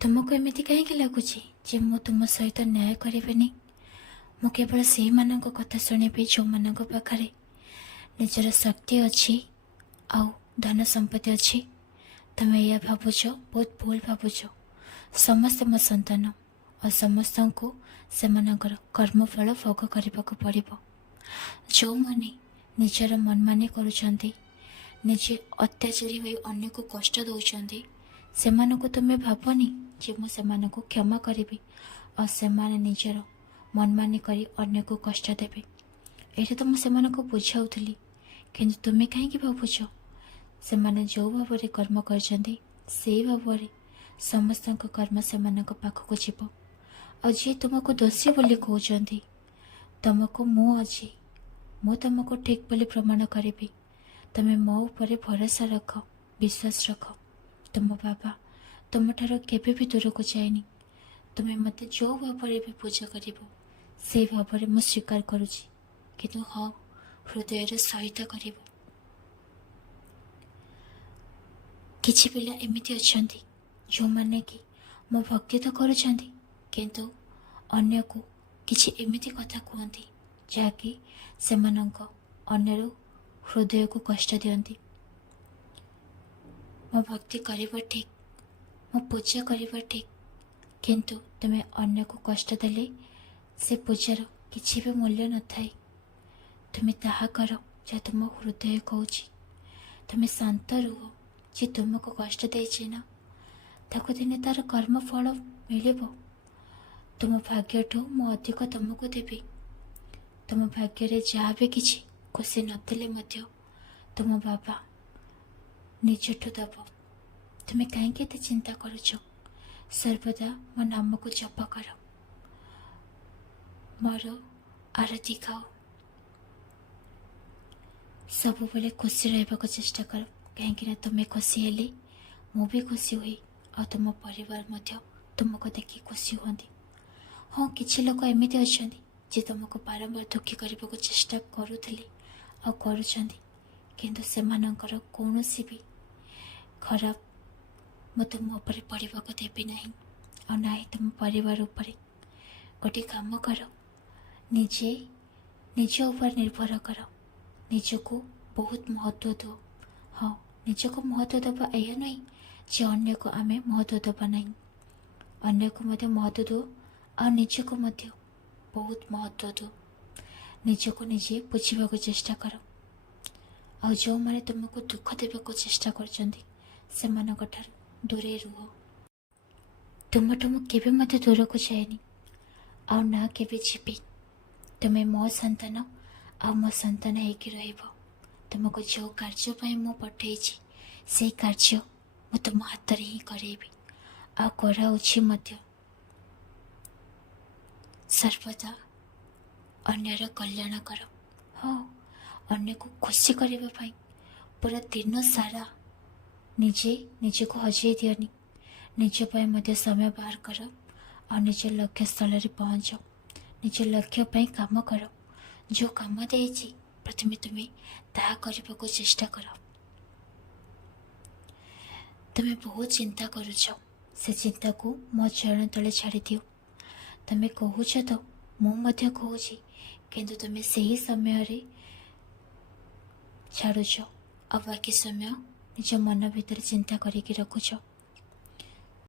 ତୁମକୁ ଏମିତି କାହିଁକି ଲାଗୁଛି ଯେ ମୁଁ ତୁମ ସହିତ ନ୍ୟାୟ କରିବିନି? ମୁଁ କେବଳ ସେଇମାନଙ୍କ କଥା ଶୁଣିବି ଯେଉଁମାନଙ୍କ ପାଖରେ ନିଜର ଶକ୍ତି ଅଛି ଆଉ ଧନ ସମ୍ପତ୍ତି ଅଛି। ତୁମେ ଏହା ଭାବୁଛ, ବହୁତ ଭୁଲ ଭାବୁଛ। ସମସ୍ତେ ମୋ ସନ୍ତାନ ଆଉ ସମସ୍ତଙ୍କୁ ସେମାନଙ୍କର କର୍ମଫଳ ଭୋଗ କରିବାକୁ ପଡ଼ିବ। ଯେଉଁମାନେ ନିଜର ମନମାନି କରୁଛନ୍ତି, ନିଜେ ଅତ୍ୟାଚାରୀ ହୋଇ ଅନ୍ୟକୁ କଷ୍ଟ ଦେଉଛନ୍ତି, ସେମାନଙ୍କୁ ତୁମେ ଭାବନି ଯେ ମୁଁ ସେମାନଙ୍କୁ କ୍ଷମା କରିବି ଆଉ ସେମାନେ ନିଜର ମନମାନି କରି ଅନ୍ୟକୁ କଷ୍ଟ ଦେବେ। ଏଇଟା ତ ମୁଁ ସେମାନଙ୍କୁ ବୁଝାଉଥିଲି, କିନ୍ତୁ ତୁମେ କାହିଁକି ଭାବୁଛ ସେମାନେ ଯେଉଁ ଭାବରେ କର୍ମ କରିଛନ୍ତି ସେଇ ଭାବରେ ସମସ୍ତଙ୍କ କର୍ମ ସେମାନଙ୍କ ପାଖକୁ ଯିବ। ଆଉ ଯିଏ ତୁମକୁ ଦୋଷୀ ବୋଲି କହୁଛନ୍ତି, ତୁମକୁ ମୁଁ ଅଛି, ମୁଁ ତୁମକୁ ଠିକ୍ ବୋଲି ପ୍ରମାଣ କରିବି। ତୁମେ ମୋ ଉପରେ ଭରସା ରଖ, ବିଶ୍ୱାସ ରଖ। ତୁମ ବାବା ତୁମଠାରୁ କେବେ ବି ଦୂରକୁ ଯାଇନି। ତୁମେ ମୋତେ ଯେଉଁ ଭାବରେ ବି ପୂଜା କରିବ ସେଇ ଭାବରେ ମୁଁ ସ୍ୱୀକାର କରୁଛି, କିନ୍ତୁ ହଁ, ହୃଦୟର ସହିତ କରିବ। କିଛି ପିଲା ଏମିତି ଅଛନ୍ତି ଯେଉଁମାନେ କି ମୋ ଭକ୍ତି ତ କରୁଛନ୍ତି, କିନ୍ତୁ ଅନ୍ୟକୁ କିଛି ଏମିତି କଥା କୁହନ୍ତି ଯାହାକି ସେମାନଙ୍କ ଅନ୍ୟର ହୃଦୟକୁ କଷ୍ଟ ଦିଅନ୍ତି। ମୋ ଭକ୍ତି କରିବା ଠିକ୍, ମୋ ପୂଜା କରିବା ଠିକ୍, କିନ୍ତୁ ତୁମେ ଅନ୍ୟକୁ କଷ୍ଟ ଦେଲେ ସେ ପୂଜାର କିଛି ବି ମୂଲ୍ୟ ନଥାଏ। ତୁମେ ତାହା କର ଯାହା ତୁମ ହୃଦୟ କହୁଛି। ତୁମେ ଶାନ୍ତ ରୁହ। ଯେ ତୁମକୁ କଷ୍ଟ ଦେଇଛି ନା, ତାକୁ ଦିନେ ତା'ର କର୍ମଫଳ ମିଳିବ। ତୁମ ଭାଗ୍ୟଠୁ ମୁଁ ଅଧିକ ତୁମକୁ ଦେବି। ତୁମ ଭାଗ୍ୟରେ ଯାହା ବି କିଛି ଖୁସି ନଥିଲେ ମଧ୍ୟ ତୁମ ବାବା ନିଜଠୁ ଦେବ। ତୁମେ କାହିଁକି ଏତେ ଚିନ୍ତା କରୁଛ? ସର୍ବଦା ମୋ ନାମକୁ ଜପ କର, ମୋର ଆରତି ଖାଅ, ସବୁବେଳେ ଖୁସି ରହିବାକୁ ଚେଷ୍ଟା କର। କାହିଁକିନା ତୁମେ ଖୁସି ହେଲେ ମୁଁ ବି ଖୁସି ହୁଏ ଆଉ ତୁମ ପରିବାର ମଧ୍ୟ ତୁମକୁ ଦେଖି ଖୁସି ହୁଅନ୍ତି। ହଁ, କିଛି ଲୋକ ଏମିତି ଅଛନ୍ତି ଯେ ତୁମକୁ ବାରମ୍ବାର ଦୁଃଖୀ କରିବାକୁ ଚେଷ୍ଟା କରୁଥିଲେ ଆଉ କରୁଛନ୍ତି, କିନ୍ତୁ ସେମାନଙ୍କର କୌଣସି ବି ଖରାପ ମୁଁ ତୁମ ଉପରେ ପଡ଼ିବାକୁ ଦେବି ନାହିଁ, ଆଉ ନାହିଁ ତୁମ ପରିବାର ଉପରେ। ଗୋଟିଏ କାମ କର, ନିଜେ ନିଜ ଉପରେ ନିର୍ଭର କର, ନିଜକୁ ବହୁତ ମହତ୍ତ୍ୱ ଦିଅ। ହଁ, ନିଜକୁ ମହତ୍ତ୍ୱ ଦେବା ଏହା ନୁହେଁ ଯେ ଅନ୍ୟକୁ ଆମେ ମହତ୍ତ୍ୱ ଦେବା ନାହିଁ। ଅନ୍ୟକୁ ମଧ୍ୟ ମହତ୍ତ୍ୱ ଦିଅ ଆଉ ନିଜକୁ ମଧ୍ୟ ବହୁତ ମହତ୍ତ୍ୱ ଦିଅ। ନିଜକୁ ନିଜେ ବୁଝିବାକୁ ଚେଷ୍ଟା କର। ଆଉ ଯେଉଁମାନେ ତୁମକୁ ଦୁଃଖ ଦେବାକୁ ଚେଷ୍ଟା କରୁଛନ୍ତି ସେମାନଙ୍କ ଠାରୁ ଦୂରେଇ ରୁହ। ତୁମଠୁ ମୁଁ କେବେ ମଧ୍ୟ ଦୂରକୁ ଯାଏନି ଆଉ ନା କେବେ ଯିବି। ତୁମେ ମୋ ସନ୍ତାନ ଆଉ ମୋ ସନ୍ତାନ ହେଇକି ରହିବ। ତୁମକୁ ଯେଉଁ କାର୍ଯ୍ୟ ପାଇଁ ମୁଁ ପଠାଇଛି ସେଇ କାର୍ଯ୍ୟ ମୁଁ ତୁମ ହାତରେ ହିଁ କରାଇବି ଆଉ କରାଉଛି ମଧ୍ୟ। ସର୍ବଦା ଅନ୍ୟର କଲ୍ୟାଣ କର। ହଁ, ଅନ୍ୟକୁ ଖୁସି କରିବା ପାଇଁ ପୁରା ଦିନ ସାରା ନିଜକୁ ହଜେଇ ଦିଅନି। ନିଜ ପାଇଁ ମଧ୍ୟ ସମୟ ବାହାର କର ଆଉ ନିଜ ଲକ୍ଷ୍ୟସ୍ଥଳରେ ପହଞ୍ଚ। ନିଜ ଲକ୍ଷ୍ୟ ପାଇଁ କାମ କର। ଯେଉଁ କାମ ଦେଇଛି ପ୍ରଥମେ ତୁମେ ତାହା କରିବାକୁ ଚେଷ୍ଟା କର। ତୁମେ ବହୁତ ଚିନ୍ତା କରୁଛ, ସେ ଚିନ୍ତାକୁ ମୋ ଚରଣ ତଳେ ଛାଡ଼ିଦିଅ। ତୁମେ କହୁଛ ତ, ମୁଁ ମଧ୍ୟ କହୁଛି, କିନ୍ତୁ ତୁମେ ସେହି ସମୟରେ ଛାଡ଼ୁଛ ଆଉ ବାକି ସମୟ ନିଜ ମନ ଭିତରେ ଚିନ୍ତା କରିକି ରଖୁଛ।